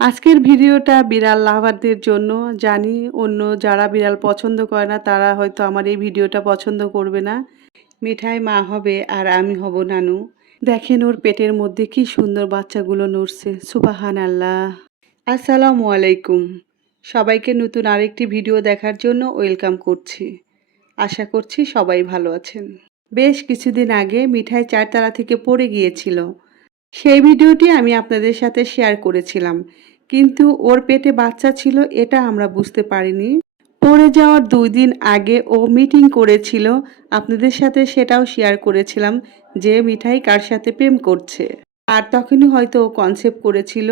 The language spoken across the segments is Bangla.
আজকের ভিডিওটা বিড়াল লাভারদের জন্য। জানি অন্য যারা বিড়াল পছন্দ করে না, তারা হয়তো আমার এই ভিডিওটা পছন্দ করবে না। মিঠাই মা হবে আর আমি হব নানু। দেখেন ওর পেটের মধ্যে কি সুন্দর বাচ্চাগুলো নড়ছে। সুবাহান আল্লাহ আসসালামু আলাইকুম। সবাইকে নতুন আরেকটি ভিডিও দেখার জন্য ওয়েলকাম করছি। আশা করছি সবাই ভালো আছেন। বেশ কিছুদিন আগে মিঠাই চারতলা থেকে পড়ে গিয়েছিল। সেই ভিডিওটি আমি আপনাদের সাথে শেয়ার করেছিলাম। কিন্তু ওর পেটে বাচ্চা ছিল, এটা আমরা বুঝতে পারিনি। পড়ে যাওয়ার দুই দিন আগে ও মিটিং করেছিল। আপনাদের সাথে সেটাও শেয়ার করেছিলাম যে মিঠাই কার সাথে প্রেম করছে। আর তখনই হয়তো ও কনসেপ্ট করেছিল।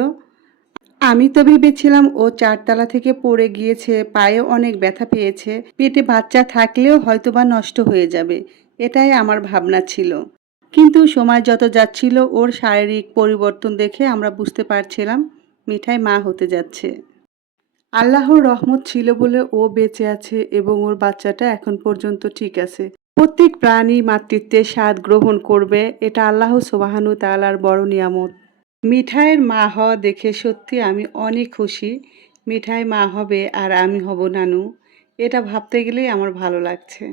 আমি তো ভেবেছিলাম ও চারতলা থেকে পড়ে গিয়েছে পায়ে অনেক ব্যথা পেয়েছে। পেটে বাচ্চা থাকলেও হয়তো বা নষ্ট হয়ে যাবে, এটাই আমার ভাবনা ছিল। কিন্তু সময় যত যাচ্ছিল, ওর শারীরিক পরিবর্তন দেখে আমরা বুঝতে পারছিলাম মিঠাই মা হতে যাচ্ছে। আল্লাহর রহমত ছিল বলে ও বেঁচে আছে এবং ওর বাচ্চাটা এখন পর্যন্ত ঠিক আছে। প্রত্যেক প্রাণী মাতৃত্বের স্বাদ গ্রহণ করবে, এটা আল্লাহ সোবাহানু তালার বড় নিয়ামত। মিঠাইয়ের মা হওয়া দেখে সত্যি আমি অনেক খুশি, মিঠাই মা হবে আর আমি হব নানু। এটা ভাবতে গেলেই আমার ভালো লাগছে।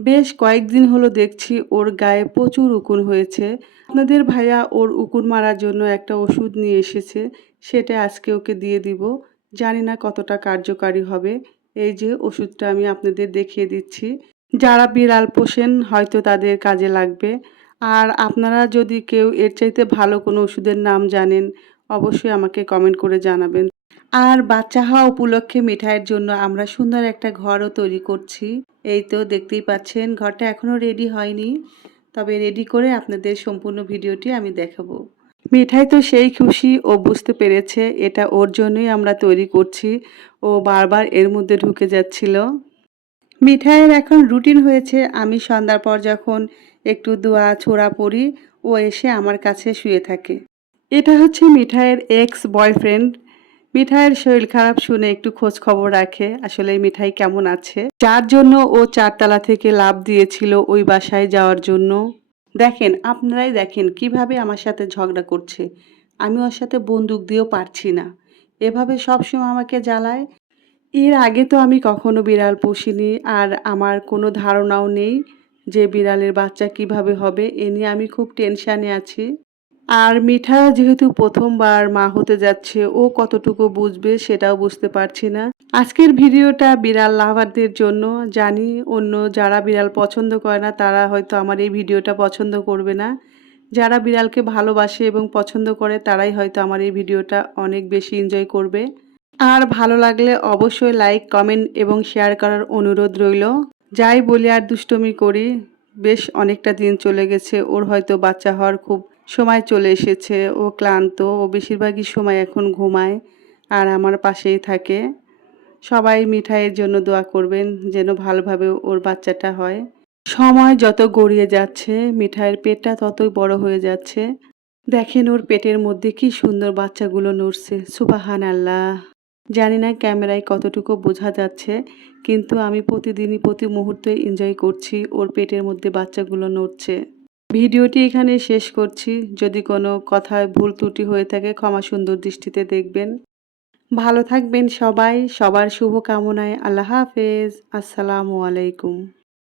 বেশ কয়েকদিন হলো দেখছি ওর গায়ে প্রচুর উকুন হয়েছে। আপনাদের ভাইয়া ওর উকুন মারার জন্য একটা ওষুধ নিয়ে এসেছে, সেটা আজকে ওকে দিয়ে দিব। জানি না কতটা কার্যকারী হবে। এই যে ওষুধটা আমি আপনাদের দেখিয়ে দিচ্ছি। যারা বিড়াল পোষেন হয়তো তাদের কাজে লাগবে। আর আপনারা যদি কেউ এর চাইতে ভালো কোনো ওষুধের নাম জানেন, অবশ্যই আমাকে কমেন্ট করে জানাবেন। আর বাচ্চা হওয়া উপলক্ষে মিঠাইয়ের জন্য আমরা সুন্দর একটা ঘরও তৈরি করছি। এই তো দেখতেই পাচ্ছেন, ঘরটা এখনও রেডি হয়নি। তবে রেডি করে আপনাদের সম্পূর্ণ ভিডিওটি আমি দেখাবো। মিঠাই তো সেই খুশি, ও বুঝতে পেরেছে, এটা ওর জন্যই আমরা তৈরি করছি, ও বারবার এর মধ্যে ঢুকে যাচ্ছিল। মিঠাইয়ের এখন রুটিন হয়েছে, আমি সন্ধ্যার পর যখন একটু দোয়া ছোড়া পড়ি ও এসে আমার কাছে শুয়ে থাকে। এটা হচ্ছে মিঠাইয়ের এক্স বয়ফ্রেন্ড মিঠাইয়ের শরীর খারাপ শুনে একটু খোঁজ খবর রাখে আসলে মিঠাই কেমন আছে। যার জন্য ও চারতলা থেকে লাভ দিয়েছিল ওই বাসায় যাওয়ার জন্য। দেখেন, আপনারাই দেখেন কীভাবে আমার সাথে ঝগড়া করছে। আমি ওর সাথে বন্দুক দিয়েও পারছি না। এভাবে সবসময় আমাকে জ্বালায়। এর আগে তো আমি কখনো বিড়াল পুষিনি আর আমার কোনো ধারণাও নেই যে বিড়ালের বাচ্চা কীভাবে হবে, এ নিয়ে আমি খুব টেনশানে আছি। আর মিঠা যেহেতু প্রথমবার মা হতে যাচ্ছে, ও কতটুকু বুঝবে সেটাও বুঝতে পারছি না। আজকের ভিডিওটা বিড়াল লাভারদের জন্য। জানি অন্য যারা বিড়াল পছন্দ করে না, তারা হয়তো আমার এই ভিডিওটা পছন্দ করবে না। যারা বিড়ালকে ভালোবাসে এবং পছন্দ করে, তারাই হয়তো আমার এই ভিডিওটা অনেক বেশি এনজয় করবে। আর ভালো লাগলে অবশ্যই লাইক কমেন্ট এবং শেয়ার করার অনুরোধ রইল। যাই বলি আর দুষ্টমি করি, বেশ অনেকটা দিন চলে গেছে, ওর হয়তো বাচ্চা হওয়ার খুব সময় চলে এসেছে, ও ক্লান্ত, ও বেশিরভাগই সময় এখন ঘুমায় আর আমার পাশেই থাকে। সবাই মিঠাইয়ের জন্য দোয়া করবেন যেন ভালোভাবে ওর বাচ্চাটা হয়। সময় যত গড়িয়ে যাচ্ছে, মিঠাইয়ের পেটটা ততই বড় হয়ে যাচ্ছে। দেখেন ওর পেটের মধ্যে কি সুন্দর বাচ্চাগুলো নড়ছে সুবাহান আল্লাহ জানি না ক্যামেরায় কতটুকু বোঝা যাচ্ছে, কিন্তু আমি প্রতিদিনই প্রতি মুহূর্তে এনজয় করছি ওর পেটের মধ্যে বাচ্চাগুলো নড়ছে। ভিডিওটি এখানে শেষ করছি। যদি কোনো কথায় ভুল ত্রুটি হয়ে থাকে, ক্ষমা সুন্দর দৃষ্টিতে দেখবেন। ভালো থাকবেন সবাই। সবার শুভকামনায় আল্লাহ হাফেজ। আসসালামু আলাইকুম।